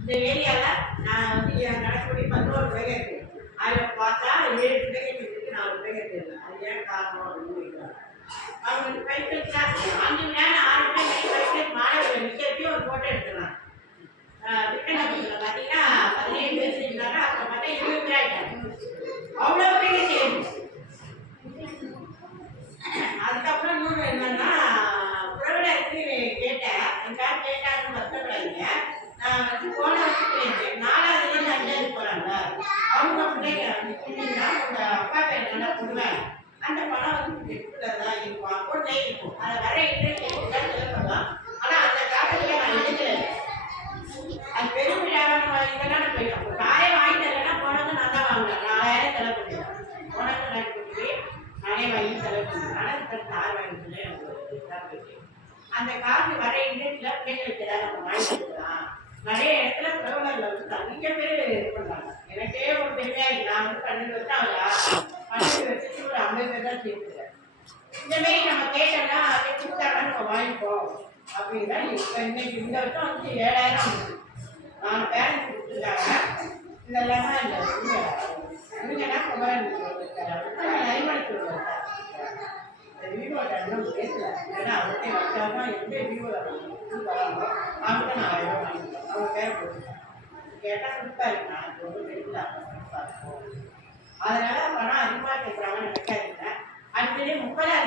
இந்த ஏரியாவில் நான் வந்து என் கணக்குப்படி 11 பேர் இருக்கு. அதில் பார்த்தா 7 பிள்ளைங்க இருக்கு, 4 பிள்ளைங்க தெரியல. அது ஏன் காரணம் அப்படின்னு கேட்குறாங்க. அவங்களுக்கு பைசா 5 மணி நேரம் 6 மணி நேரம் பைசா மாணவர்கள் நிற்க வச்சு ஒரு ஃபோட்டோ எடுத்துக்கலாம். விக்கனபுரத்தில் பார்த்தீங்கன்னா 17 பேர் செஞ்சாங்க. அப்போ பார்த்தா 20 பேர் ஆகிட்டாங்க. அவ்வளோ பெரிய சேர்ந்து. அதுக்கப்புறம் இன்னொன்று என்னன்னா, புறவிடருக்கு கேட்டேன். எங்கேயாவது கேட்டாங்கன்னு வருத்தப்படாதீங்க. நான் வந்து போன வருஷத்துலேருந்து 4வதுலேருந்து 5வது போகிறாங்க. அவங்க பிள்ளைங்க வந்து சொன்னீங்கன்னா உங்க அப்பா பேர் நல்லா கொடுவேன். அந்த பணம் வந்து தான் இருக்கும், அக்கௌண்ட்லே இருக்கும். அதை வர இன்ட்ரெஸ்ட் செலவு பண்ணலாம். ஆனால் அந்த காலத்தில் நான் எடுக்கல. அது பெரும் விழாவான இதெல்லாம் நான் போயிடும். இப்போ காரே வாங்கி தரேன்னா போனது நான் தான் வாங்கினேன். 4000 செலவு பண்ணிடுவேன். போனது நான் கொடுத்து நானே வாங்கி செலவு பண்ணுவேன். ஆனால் இப்போ கார் வாங்கிட்டு எனக்கு அந்த காசு வர இன்ட்ரெஸ்ட்ல பிள்ளைங்களுக்கு ஏதாவது நம்ம வாங்கி கொடுக்கலாம். நிறைய இடத்துல பிரபலங்கள் வந்து அதிக பேர் இது பண்ணுறாங்க. எனக்கே ஒரு பெருமையா இருக்கு. நான் வந்து 12 வருஷம் ஆகலாம். 12 வருஷத்துக்கு ஒரு 50 பேர் தான் சேர்த்துக்கிறேன். இந்த மாரி நம்ம கேட்டோம்னா அதை கொடுத்தாங்கன்னா நம்ம வாங்கிப்போம் அப்படின்னா இப்போ இன்னைக்கு இந்த வருஷம் வந்து 7000 வந்துச்சு. 4 பேரண்ட்ஸ் கொடுத்துருக்காங்க. இதெல்லாம் இந்த இவங்கன்னா குமரன் நைமனுக்கு வீடியோ இன்னும் பேசல. ஏன்னா அவர்கிட்ட வச்சாதான் எந்த வீடியோ வராங்களோ அவங்கள்ட்ட நான் வாங்கிக்கலாம். அவங்க பேரை போட்டுருக்கேன். கேட்டால் கொடுப்பாரு. நான் ஒன்றும் தெரியல. அதனால பணம் அதிகமாக கேட்குறாங்கன்னு நினைக்காதீங்க. அடுத்தது 30ஆம்